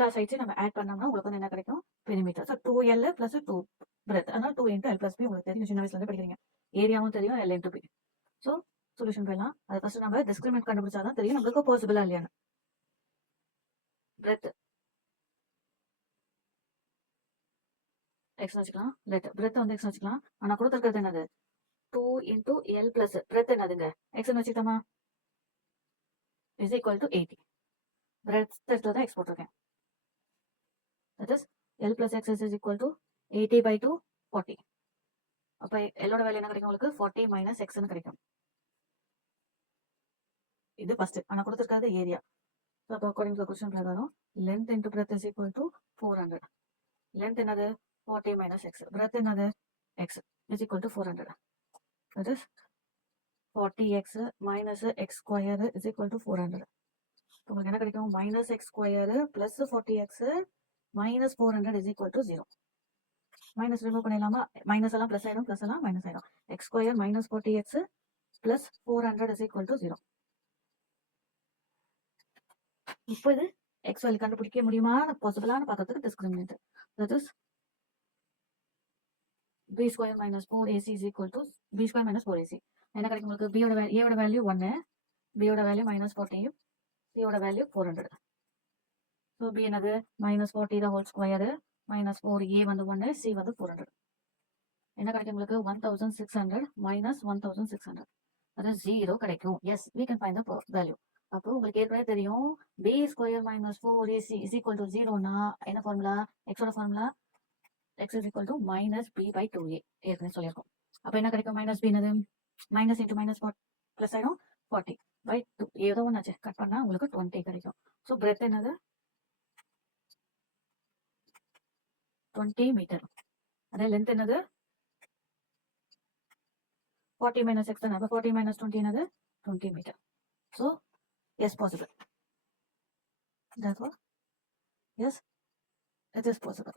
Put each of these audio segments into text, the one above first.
எல்லா சைட்ஸையும் நம்ம ஆட் பண்ணோம்னா உங்களுக்கு வந்து என்ன கிடைக்கும்? பெரிமீட்டர். So 2L + 2 breadth. அதனால 2 × L + B உங்களுக்கு தெரியும். சின்ன வயசுல இருந்து படிக்கிறீங்க. ஏரியாவும் தெரியும், L × B. ஸோ சொல்யூஷன் போயிடலாம். அது ஃபர்ஸ்ட் நம்ம டிஸ்கிரிமினன்ட் கண்டுபிடிச்சா தான் தெரியும் நம்மளுக்கு பாசிபிளா இல்லையான்னு. பிரெத் எக்ஸ் வச்சுக்கலாம். பிரெத் வந்து எக்ஸ் வச்சுக்கலாம். ஆனா கொடுத்துருக்கிறது என்னது? 2 × L + பிரெத் என்னதுங்க? எக்ஸ் வச்சுக்கிட்டோமா? Is equal to 80. பிரெத் எடுத்து தான் எக்ஸ் போட்டிருக்கேன். That is L + X is equal to 80/2 40. அப்ப எல்லோட வேல்யூ என்ன கிடைக்கும் உங்களுக்கு? 40 - X கிடைக்கும். இது ஃபர்ஸ்ட். ஆனா கொடுத்துருக்கிறது ஏரியா. ஸோ அப்போ அக்கார்டிங் டு கொஸ்டின் பிரகாரம் length × breadth is equal to 400. Length என்னது? 40 - X. பிரெத் என்னது? X is equal to 400. That is 40x - x² is equal to 400. உங்களுக்கு என்ன கிடைக்கும்? -x² + 40x - 400 is equal to 0. Minus remove பண்ணிடலாமா? Minus எல்லாம் plus ஆயிடும், plus எல்லாம் மைனஸ் ஆயிடும். x² - 40x + 400 is equal to 0. இப்போ இது எக்ஸ் வேல்யூ கண்டுபிடிக்க முடியுமா? பாசிபிளான பார்க்கறதுக்கு discriminant. That is b² - 4ac is equal to b² - 4ac. என்ன கிடைக்கும் உங்களுக்கு? a ஓட வேல்யூ 1, b ஓட வேல்யூ -40, c ஓட வேல்யூ 400. ஸோ b என்னது? -40 the whole square -4a வந்து 1, c வந்து 400. என்ன கிடைக்கும் உங்களுக்கு? 1600 - 1600. அது 0 கிடைக்கும். Yes, we can find the value. அப்போ உங்களுக்கு ஏற்கனவே தெரியும் b² - 4ac is equal to 0னா என்ன ஃபார்முலா? x ஓட formula x is equal to -b/2a. ஏற்கனவே சொல்லியிருக்கோம். அப்போ என்ன கிடைக்கும்? -b என்னது? மைனஸ் இன்ட்டு மைனஸ் பிளஸ் ஆயிடும். 40/2 ஏதோ ஒன்றாச்சு கட் பண்ணா உங்களுக்கு 20 கிடைக்கும். ஸோ பிரெத் என்னது? 20 மீட்டர். அதே லென்த் என்னது? 40 - X தானே. அப்போ 40 - 20 என்னது? 20 metre. So yes, possible. Therefore, yes, it is possible.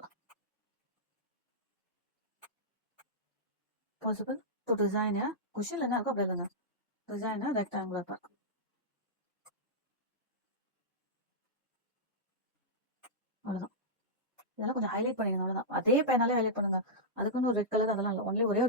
Possible to design a question என்ன இருக்கும் அப்படி இல்லைங்க. Design a rectangular park. அவ்வளோதான். இதெல்லாம் கொஞ்சம் ஹைலைட் பண்ணிடுங்க. அவ்வளோதான். அதே பேனாலே ஹைலைட் பண்ணுங்க. அதுக்குன்னு ஒரு ரெட் கலர் அதெல்லாம் இல்லை. ஒன்லி ஒரே